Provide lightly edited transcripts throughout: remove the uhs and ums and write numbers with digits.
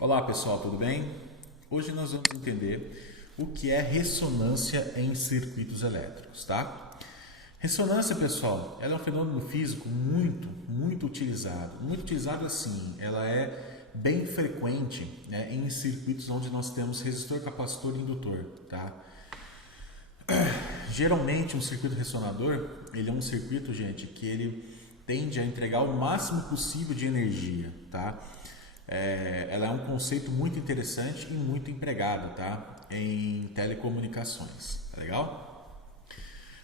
Olá pessoal, tudo bem? Hoje nós vamos entender o que é ressonância em circuitos elétricos, tá? Ressonância, pessoal, ela é um fenômeno físico muito utilizado assim, ela é bem frequente, né, em circuitos onde nós temos resistor, capacitor e indutor, tá? Geralmente um circuito ressonador, ele é um circuito, gente, que ele tende a entregar o máximo possível de energia, tá? Ela é um conceito muito interessante e muito empregado, tá? Em telecomunicações, tá legal?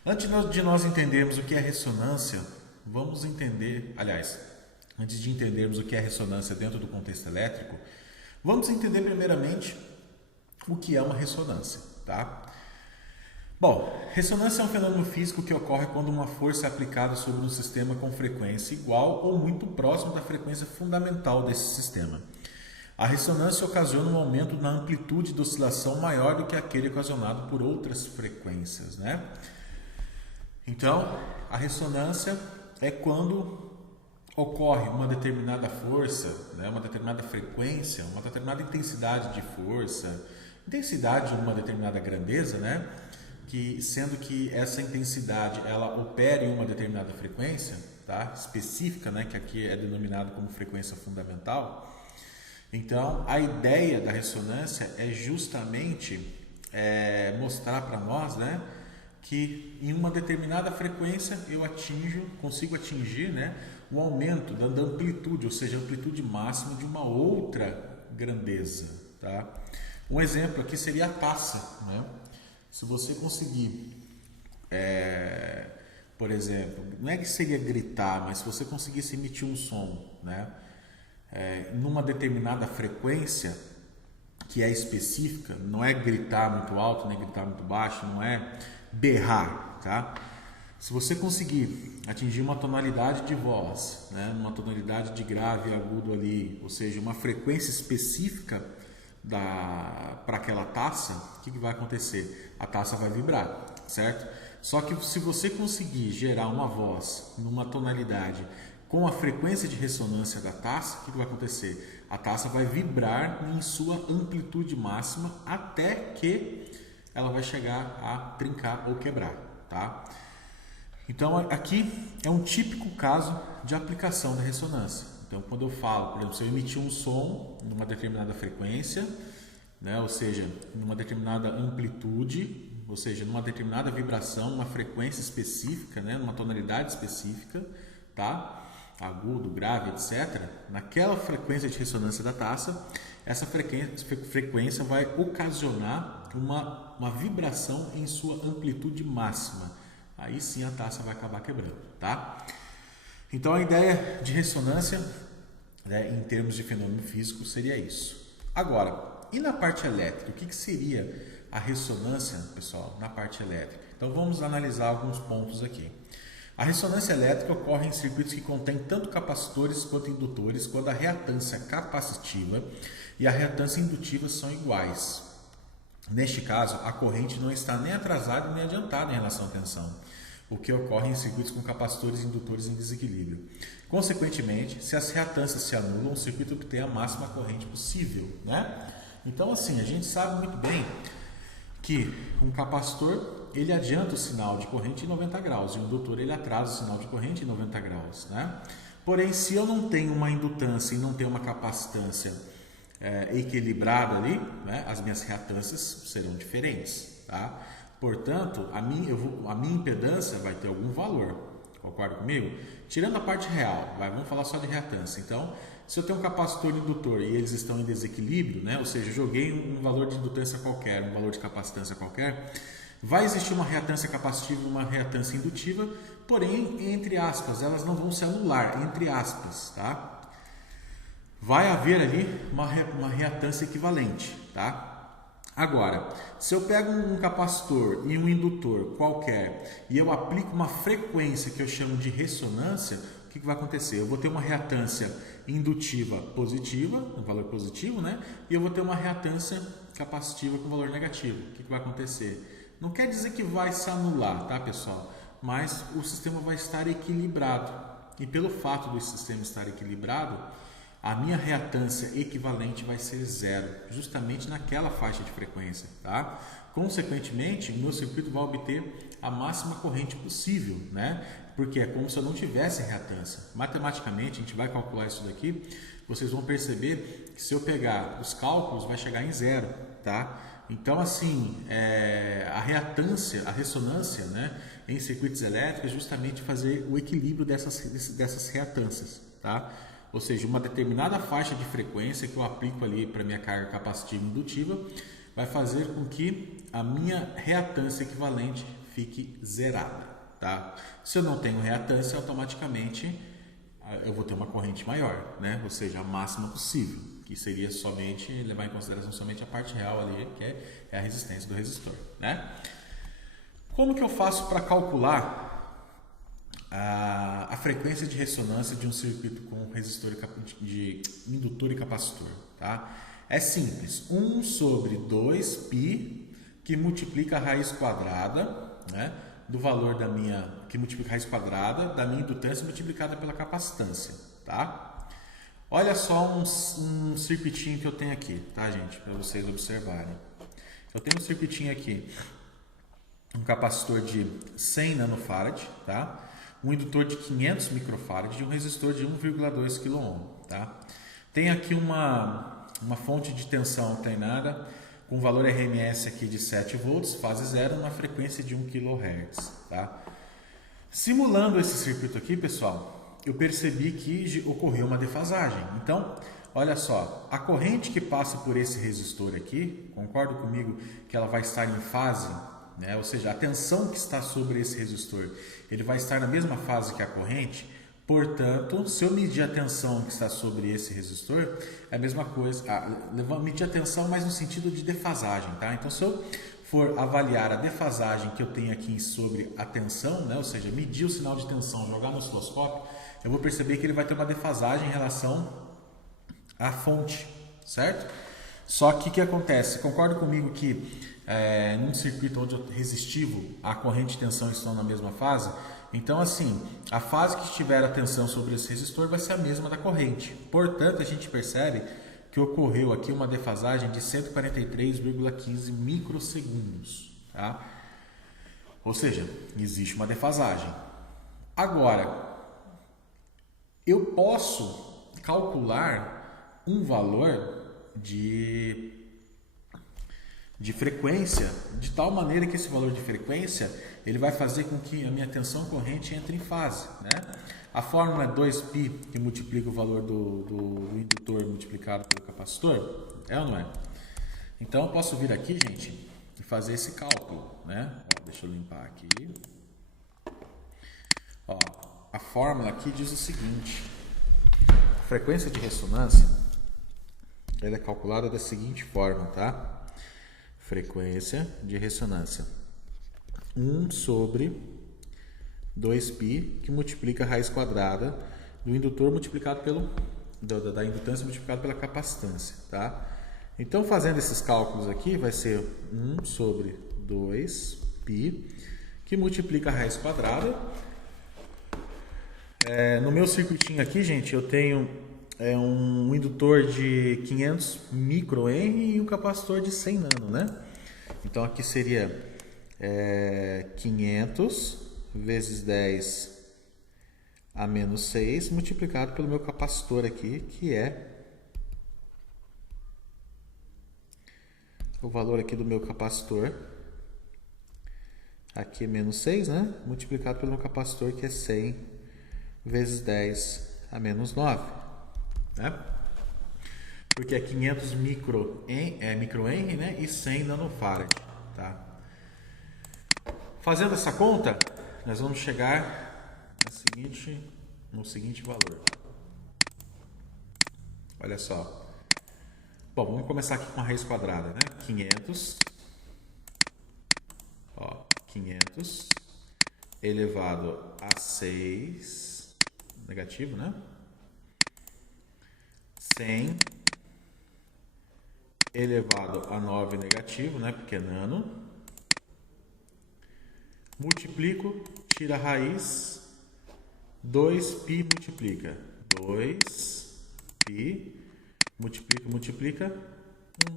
Antes de nós entendermos o que é ressonância, vamos entender, aliás, antes de entendermos o que é ressonância dentro do contexto elétrico, vamos entender primeiramente o que é uma ressonância, tá? Bom, ressonância é um fenômeno físico que ocorre quando uma força é aplicada sobre um sistema com frequência igual ou muito próximo da frequência fundamental desse sistema. A ressonância ocasiona um aumento na amplitude de oscilação maior do que aquele ocasionado por outras frequências, né? Então, a ressonância é quando ocorre uma determinada força, né, uma determinada frequência, uma determinada intensidade de força, intensidade de uma determinada grandeza, né? Que sendo que essa intensidade ela opera em uma determinada frequência, tá? Específica, né? Que aqui é denominado como frequência fundamental. Então, a ideia da ressonância é justamente mostrar para nós, né, que em uma determinada frequência eu consigo atingir, né, um aumento da amplitude, ou seja, a amplitude máxima de uma outra grandeza, tá? Um exemplo aqui seria a taça, né? Se você conseguir, por exemplo, não é que seria gritar, mas se você conseguisse emitir um som, né, numa determinada frequência que é específica, não é gritar muito alto, nem gritar muito baixo, não é berrar, tá? Se você conseguir atingir uma tonalidade de voz, né, uma tonalidade de grave e agudo ali, ou seja, uma frequência específica para aquela taça, o que vai acontecer? A taça vai vibrar, certo? Só que se você conseguir gerar uma voz numa tonalidade com a frequência de ressonância da taça, o que vai acontecer? A taça vai vibrar em sua amplitude máxima até que ela vai chegar a trincar ou quebrar, tá? Então aqui é um típico caso de aplicação da ressonância. Então, quando eu falo, por exemplo, se eu emitir um som numa determinada frequência, né, ou seja, numa determinada amplitude, ou seja, numa determinada vibração, numa frequência específica, né, numa tonalidade específica, tá? Agudo, grave, etc. Naquela frequência de ressonância da taça, essa frequência vai ocasionar uma vibração em sua amplitude máxima. Aí sim a taça vai acabar quebrando, tá? Então a ideia de ressonância, né, em termos de fenômeno físico, seria isso. Agora, e na parte elétrica? O que seria a ressonância, pessoal, na parte elétrica? Então vamos analisar alguns pontos aqui. A ressonância elétrica ocorre em circuitos que contêm tanto capacitores quanto indutores, quando a reatância capacitiva e a reatância indutiva são iguais. Neste caso, a corrente não está nem atrasada nem adiantada em relação à tensão, o que ocorre em circuitos com capacitores e indutores em desequilíbrio. Consequentemente, se as reatâncias se anulam, o circuito obtém a máxima corrente possível, né? Então, assim, a gente sabe muito bem que um capacitor ele adianta o sinal de corrente em 90 graus e o indutor ele atrasa o sinal de corrente em 90 graus, né? Porém, se eu não tenho uma indutância e não tenho uma capacitância equilibrada ali, né, as minhas reatâncias serão diferentes, tá? Portanto, a minha impedância vai ter algum valor, concorda comigo? Tirando a parte real, vamos falar só de reatância. Então, se eu tenho um capacitor e indutor e eles estão em desequilíbrio, né, ou seja, joguei um valor de indutância qualquer, um valor de capacitância qualquer, vai existir uma reatância capacitiva e uma reatância indutiva, porém, entre aspas, elas não vão se anular, entre aspas, tá? Vai haver ali uma reatância equivalente, tá? Agora, se eu pego um capacitor e um indutor qualquer e eu aplico uma frequência que eu chamo de ressonância, o que vai acontecer? Eu vou ter uma reatância indutiva positiva, um valor positivo, né? E eu vou ter uma reatância capacitiva com valor negativo. O que vai acontecer? Não quer dizer que vai se anular, tá, pessoal? Mas o sistema vai estar equilibrado. E pelo fato do sistema estar equilibrado, a minha reatância equivalente vai ser zero, justamente naquela faixa de frequência, tá? Consequentemente, o meu circuito vai obter a máxima corrente possível, né? Porque é como se eu não tivesse reatância. Matematicamente, a gente vai calcular isso daqui, vocês vão perceber que se eu pegar os cálculos, vai chegar em zero, tá? Então, assim, a reatância, a ressonância, né, em circuitos elétricos é justamente fazer o equilíbrio dessas reatâncias, tá? Ou seja, uma determinada faixa de frequência que eu aplico ali para minha carga capacitiva indutiva vai fazer com que a minha reatância equivalente fique zerada, tá? Se eu não tenho reatância, automaticamente eu vou ter uma corrente maior, né? Ou seja, a máxima possível, que seria somente levar em consideração somente a parte real ali, que é a resistência do resistor, né? Como que eu faço para calcular a frequência de ressonância de um circuito com resistor de indutor e capacitor, tá? É simples, 1 sobre 2π que multiplica a raiz quadrada, né, do valor da minha, que multiplica a raiz quadrada da minha indutância multiplicada pela capacitância, tá? Olha só um circuitinho que eu tenho aqui, tá, gente, para vocês observarem. Eu tenho um circuitinho aqui, um capacitor de 100 nanofarad, tá? Um indutor de 500 microfarad e um resistor de 1,2 kΩ, tá? Tem aqui uma fonte de tensão alternada com valor RMS aqui de 7 volts, fase zero, uma frequência de 1 kHz, tá? Simulando esse circuito aqui, pessoal, eu percebi que ocorreu uma defasagem. Então, olha só, a corrente que passa por esse resistor aqui, concorda comigo que ela vai estar em fase, né? Ou seja, a tensão que está sobre esse resistor, ele vai estar na mesma fase que a corrente. Portanto, se eu medir a tensão que está sobre esse resistor, é a mesma coisa, medir a tensão, mas no sentido de defasagem, tá? Então, se eu for avaliar a defasagem que eu tenho aqui sobre a tensão, né? Ou seja, medir o sinal de tensão, jogar no osciloscópio, eu vou perceber que ele vai ter uma defasagem em relação à fonte, certo? Só que o que acontece? Concorda comigo que num circuito onde o resistivo, a corrente e tensão estão na mesma fase? Então, assim, a fase que estiver a tensão sobre esse resistor vai ser a mesma da corrente. Portanto, a gente percebe que ocorreu aqui uma defasagem de 143,15 microsegundos, tá? Ou seja, existe uma defasagem. Agora, eu posso calcular um valor de frequência de tal maneira que esse valor de frequência ele vai fazer com que a minha tensão corrente entre em fase, né? A fórmula é 2π que multiplica o valor do indutor multiplicado pelo capacitor, é ou não é? Então eu posso vir aqui, gente, e fazer esse cálculo, né? Ó, deixa eu limpar aqui. Ó, a fórmula aqui diz o seguinte: a frequência de ressonância ela é calculada da seguinte forma, tá? Frequência de ressonância 1 sobre 2π que multiplica a raiz quadrada do indutor multiplicado da indutância multiplicado pela capacitância, tá? Então, fazendo esses cálculos aqui, vai ser 1 sobre 2π que multiplica a raiz quadrada. No meu circuitinho aqui, gente, eu tenho um indutor de 500 microhenry e um capacitor de 100 nano, né? Então aqui seria 500 vezes 10 a menos 6 multiplicado pelo meu capacitor aqui, que é o valor aqui do meu capacitor. Aqui é menos 6, né? Multiplicado pelo meu capacitor, que é 100 vezes 10 a menos 9. Né? Porque é 500 microhenry, né? E 100 nanofarad, tá? Fazendo essa conta, nós vamos chegar no seguinte valor. Olha só. Bom, vamos começar aqui com a raiz quadrada, né? 500 elevado a 6 negativo, né? 100 elevado a 9 negativo, né? Porque é nano. Multiplico, tira a raiz, 2π multiplica 2 Pi multiplica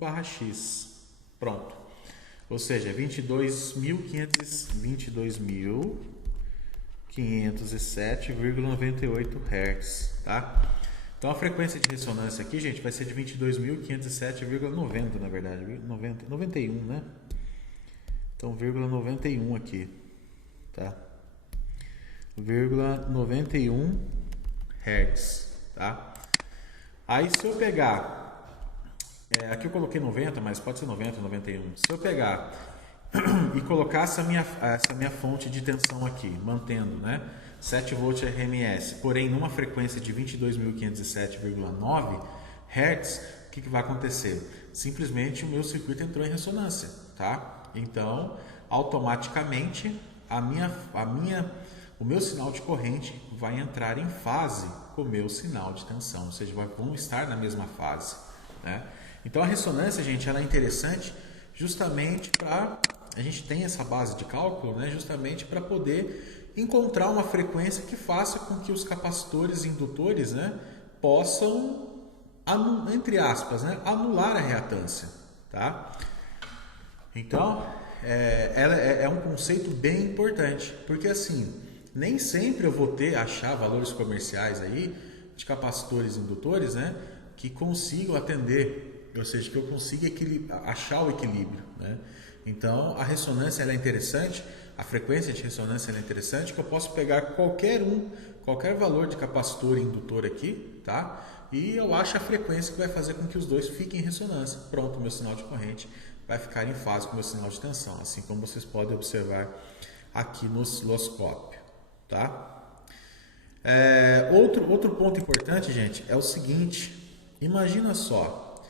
1/x. Pronto. Ou seja, 22.507,98 Hz, tá? Então a frequência de ressonância aqui, gente, vai ser de 22.507,90, na verdade, 91, né? Então, 91 aqui, tá? 91 Hz, tá? Aí se eu pegar, aqui eu coloquei 90, mas pode ser 90, 91. Se eu pegar e colocar essa minha fonte de tensão aqui, mantendo, né, 7 volts RMS, porém numa frequência de 22.507,9 Hz, o que vai acontecer? Simplesmente o meu circuito entrou em ressonância, tá? Então, automaticamente o meu sinal de corrente vai entrar em fase com o meu sinal de tensão, ou seja, vão estar na mesma fase, né? Então a ressonância, gente, ela é interessante justamente para a gente tem essa base de cálculo, né? Justamente para poder encontrar uma frequência que faça com que os capacitores e indutores, né, possam, entre aspas, né, anular a reatância, tá? Então, ela é um conceito bem importante, porque assim, nem sempre eu vou achar valores comerciais aí de capacitores e indutores, né, que consigam atender, ou seja, que eu consiga achar o equilíbrio, né? Então, a ressonância ela é interessante, a frequência de ressonância ela é interessante, que eu posso pegar qualquer valor de capacitor e indutor aqui, tá? E eu acho a frequência que vai fazer com que os dois fiquem em ressonância. Pronto, meu sinal de corrente vai ficar em fase com o meu sinal de tensão, assim como vocês podem observar aqui no osciloscópio, tá? Outro ponto importante, gente, é o seguinte: imagina só,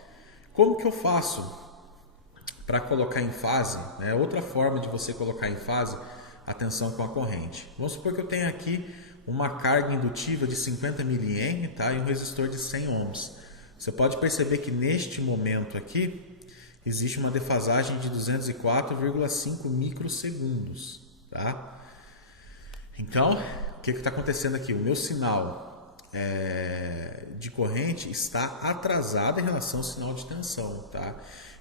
como que eu faço para colocar em fase, né? Outra forma de você colocar em fase a tensão com a corrente. Vamos supor que eu tenho aqui uma carga indutiva de 50 mA, tá? E um resistor de 100 ohms. Você pode perceber que neste momento aqui existe uma defasagem de 204,5 microsegundos, tá? Então, o que está acontecendo aqui? O meu sinal de corrente está atrasado em relação ao sinal de tensão, tá?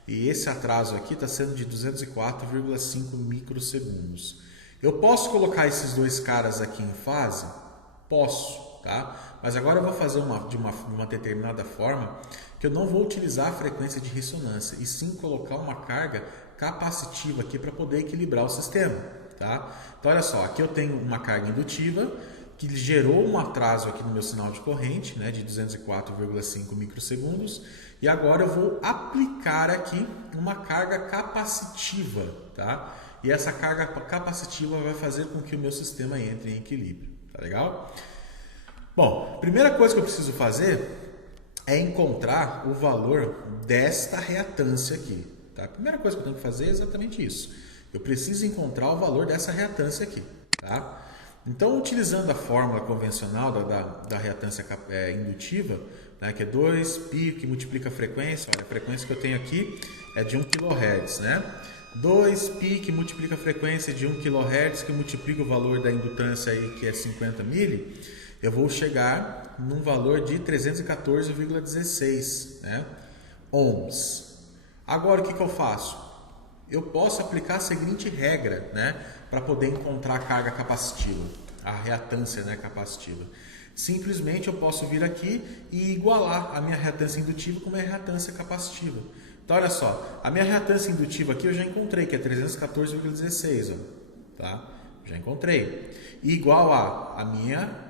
E esse atraso aqui está sendo de 204,5 microsegundos. Eu posso colocar esses dois caras aqui em fase? Posso, tá? Mas agora eu vou fazer de uma determinada forma que eu não vou utilizar a frequência de ressonância e sim colocar uma carga capacitiva aqui para poder equilibrar o sistema, tá? Então olha só, aqui eu tenho uma carga indutiva que gerou um atraso aqui no meu sinal de corrente, né, de 204,5 microsegundos, e agora eu vou aplicar aqui uma carga capacitiva, tá? E essa carga capacitiva vai fazer com que o meu sistema entre em equilíbrio, tá legal? Bom, a primeira coisa que eu preciso fazer é encontrar o valor desta reatância aqui, tá? A primeira coisa que eu tenho que fazer é exatamente isso. Eu preciso encontrar o valor dessa reatância aqui, tá? Então, utilizando a fórmula convencional da reatância indutiva, né, que é 2π, que multiplica a frequência, olha, a frequência que eu tenho aqui é de 1 kHz, né? 2π que multiplica a frequência de 1 kHz, que multiplica o valor da indutância aí, que é 50 mili, eu vou chegar num valor de 314,16, né, ohms. Agora, o que eu faço? Eu posso aplicar a seguinte regra, né, para poder encontrar a carga capacitiva, a reatância, né, capacitiva. Simplesmente eu posso vir aqui e igualar a minha reatância indutiva com a minha reatância capacitiva. Então olha só, a minha reatância indutiva aqui eu já encontrei, que é 314,16, tá? Já encontrei. E igual a minha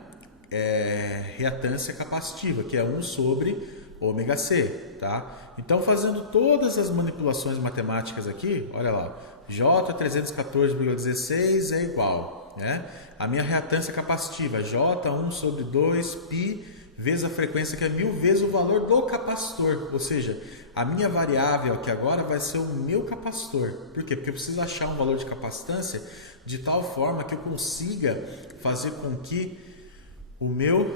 reatância capacitiva, que é 1 sobre ômega C, tá? Então, fazendo todas as manipulações matemáticas aqui, olha lá, J 314,16 é igual, né? A minha reatância capacitiva, J 1 sobre 2π vezes a frequência, que é 1000 vezes o valor do capacitor, ou seja, a minha variável aqui agora vai ser o meu capacitor. Por quê? Porque eu preciso achar um valor de capacitância de tal forma que eu consiga fazer com que o meu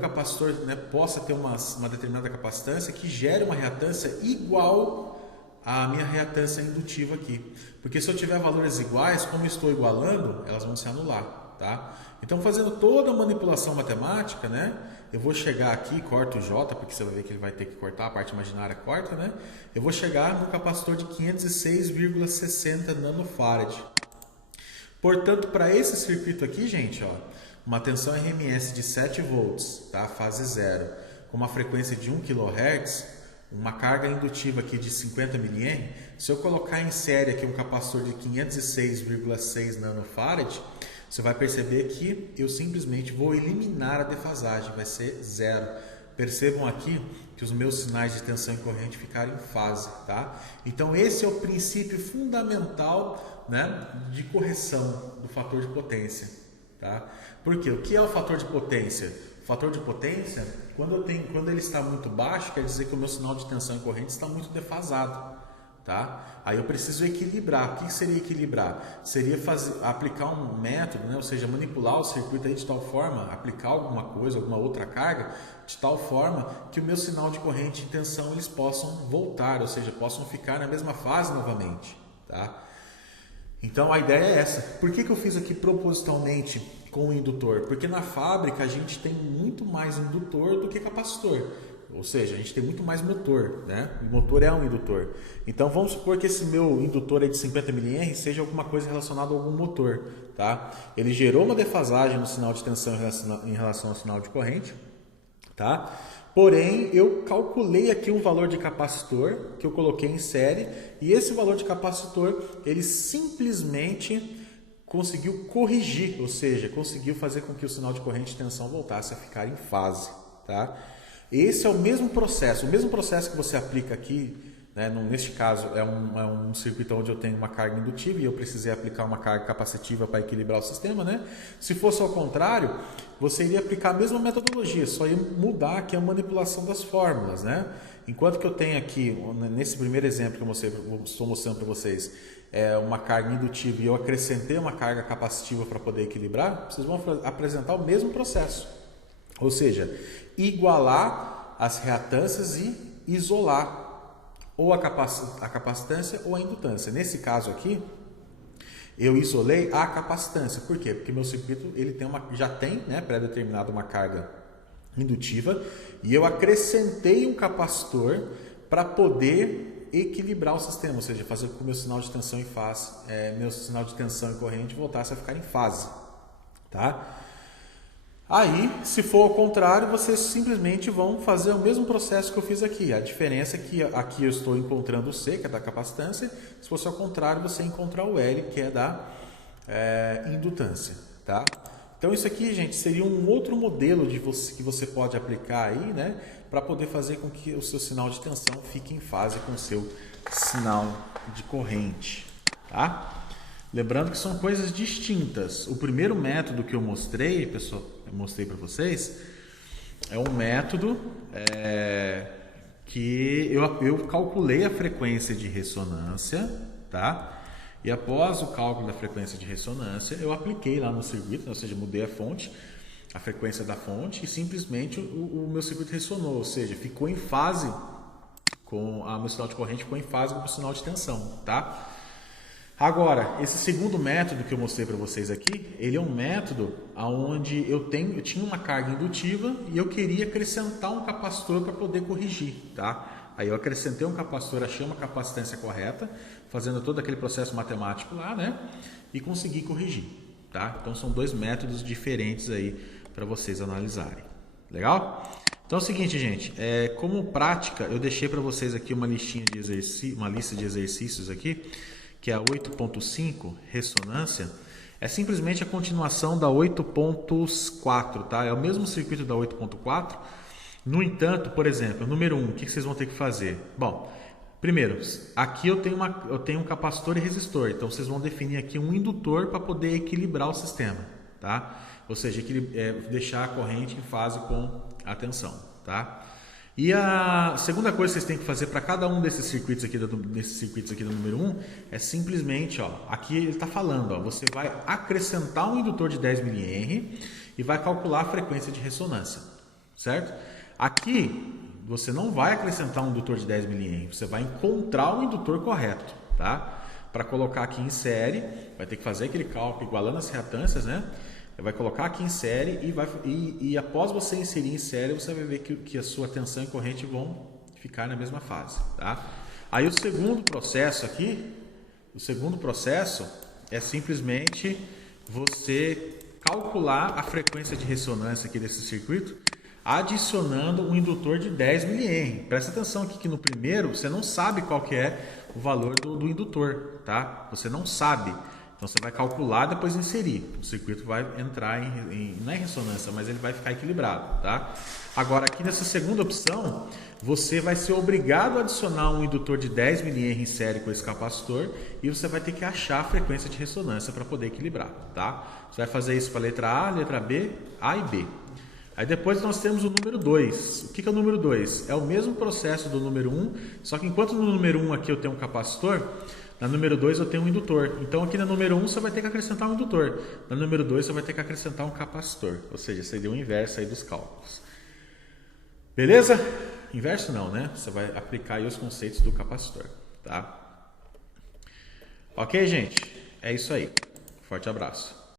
capacitor, né, possa ter uma determinada capacitância que gere uma reatância igual à minha reatância indutiva aqui. Porque se eu tiver valores iguais, como eu estou igualando, elas vão se anular, tá? Então, fazendo toda a manipulação matemática, né? Eu vou chegar aqui, corto o J, porque você vai ver que ele vai ter que cortar, a parte imaginária corta, né? Eu vou chegar no capacitor de 506,60 nanofarad. Portanto, para esse circuito aqui, gente, ó, uma tensão RMS de 7 volts, tá? Fase 0, com uma frequência de 1 kHz, uma carga indutiva aqui de 50 mA, se eu colocar em série aqui um capacitor de 506,6 nanofarad, você vai perceber que eu simplesmente vou eliminar a defasagem, vai ser 0. Percebam aqui que os meus sinais de tensão e corrente ficaram em fase, tá? Então esse é o princípio fundamental, né, de correção do fator de potência, tá? Porque o que é o fator de potência? O fator de potência, quando ele está muito baixo, quer dizer que o meu sinal de tensão e corrente está muito defasado. Tá? Aí eu preciso equilibrar. O que seria equilibrar? Seria aplicar um método, né? Ou seja, manipular o circuito aí de tal forma, aplicar alguma coisa, alguma outra carga, de tal forma que o meu sinal de corrente e tensão eles possam voltar, ou seja, possam ficar na mesma fase novamente. Tá? Então a ideia é essa. Por que eu fiz aqui propositalmente com o indutor? Porque na fábrica a gente tem muito mais indutor do que capacitor. Ou seja, a gente tem muito mais motor, né? O motor é um indutor. Então vamos supor que esse meu indutor é de 50 mA seja alguma coisa relacionada a algum motor, tá? Ele gerou uma defasagem no sinal de tensão em relação ao sinal de corrente, tá? Porém, eu calculei aqui um valor de capacitor que eu coloquei em série e esse valor de capacitor, ele simplesmente conseguiu corrigir, ou seja, conseguiu fazer com que o sinal de corrente e tensão voltasse a ficar em fase, tá? Esse é o mesmo processo que você aplica aqui, né? Neste caso é um circuito onde eu tenho uma carga indutiva e eu precisei aplicar uma carga capacitiva para equilibrar o sistema, né? Se fosse ao contrário, você iria aplicar a mesma metodologia, só ia mudar aqui a manipulação das fórmulas, né? Enquanto que eu tenho aqui, nesse primeiro exemplo que eu estou mostrando para vocês, uma carga indutiva e eu acrescentei uma carga capacitiva para poder equilibrar, vocês vão apresentar o mesmo processo. Ou seja, igualar as reatâncias e isolar ou a capacitância ou a indutância. Nesse caso aqui, eu isolei a capacitância. Por quê? Porque meu circuito ele já tem, né, pré-determinado uma carga indutiva e eu acrescentei um capacitor para poder equilibrar o sistema, ou seja, fazer com que o meu sinal de tensão meu sinal de tensão e corrente voltasse a ficar em fase, tá? Aí, se for ao contrário, vocês simplesmente vão fazer o mesmo processo que eu fiz aqui. A diferença é que aqui eu estou encontrando o C, que é da capacitância. Se fosse ao contrário, você encontrar o L, que é da indutância. Tá? Então, isso aqui, gente, seria um outro modelo que você pode aplicar aí, né? Para poder fazer com que o seu sinal de tensão fique em fase com o seu sinal de corrente. Tá? Lembrando que são coisas distintas. O primeiro método que eu mostrei, pessoal, para vocês, é um método que eu calculei a frequência de ressonância, tá? E após o cálculo da frequência de ressonância, eu apliquei lá no circuito, ou seja, mudei a fonte, a frequência da fonte e simplesmente o meu circuito ressonou, ou seja, ficou em fase com meu sinal de corrente, ficou em fase com o sinal de tensão, tá? Agora, esse segundo método que eu mostrei para vocês aqui, ele é um método onde eu tinha uma carga indutiva e eu queria acrescentar um capacitor para poder corrigir, tá? Aí eu acrescentei um capacitor, achei uma capacitância correta, fazendo todo aquele processo matemático lá, né? E consegui corrigir, tá? Então são dois métodos diferentes aí para vocês analisarem. Legal? Então é o seguinte, gente, como prática, eu deixei para vocês aqui uma lista de exercícios aqui, que é a 8.5, ressonância, é simplesmente a continuação da 8.4, tá? É o mesmo circuito da 8.4. No entanto, por exemplo, número 1, o que vocês vão ter que fazer? Bom, primeiro, aqui eu tenho um capacitor e resistor, então vocês vão definir aqui um indutor para poder equilibrar o sistema, tá? Ou seja, deixar a corrente em fase com a tensão, tá? E a segunda coisa que vocês têm que fazer para cada um desses circuitos aqui do número 1 é simplesmente, ó, aqui ele está falando, ó, você vai acrescentar um indutor de 10 mA e vai calcular a frequência de ressonância, certo? Aqui você não vai acrescentar um indutor de 10 mA, você vai encontrar o indutor correto, tá? Para colocar aqui em série, vai ter que fazer aquele cálculo igualando as reatâncias, né? Ele vai colocar aqui em série e após você inserir em série, você vai ver que a sua tensão e corrente vão ficar na mesma fase, tá? Aí o segundo processo aqui, é simplesmente você calcular a frequência de ressonância aqui desse circuito, adicionando um indutor de 10 mA. Presta atenção aqui que no primeiro você não sabe qual que é o valor do indutor, tá? Você não sabe. Então você vai calcular, depois inserir. O circuito vai entrar não é ressonância, mas ele vai ficar equilibrado, tá? Agora aqui nessa segunda opção, você vai ser obrigado a adicionar um indutor de 10 mA em série com esse capacitor e você vai ter que achar a frequência de ressonância para poder equilibrar, tá? Você vai fazer isso para a letra A, letra B, A e B. Aí depois nós temos o número 2. O que é o número 2? É o mesmo processo do número 1, só que enquanto no número 1 aqui eu tenho um capacitor, na número 2 eu tenho um indutor. Então aqui na número 1 você vai ter que acrescentar um indutor. Na número 2 você vai ter que acrescentar um capacitor. Ou seja, seria o inverso aí dos cálculos. Beleza? Inverso não, né? Você vai aplicar aí os conceitos do capacitor, tá? Ok, gente? É isso aí. Forte abraço.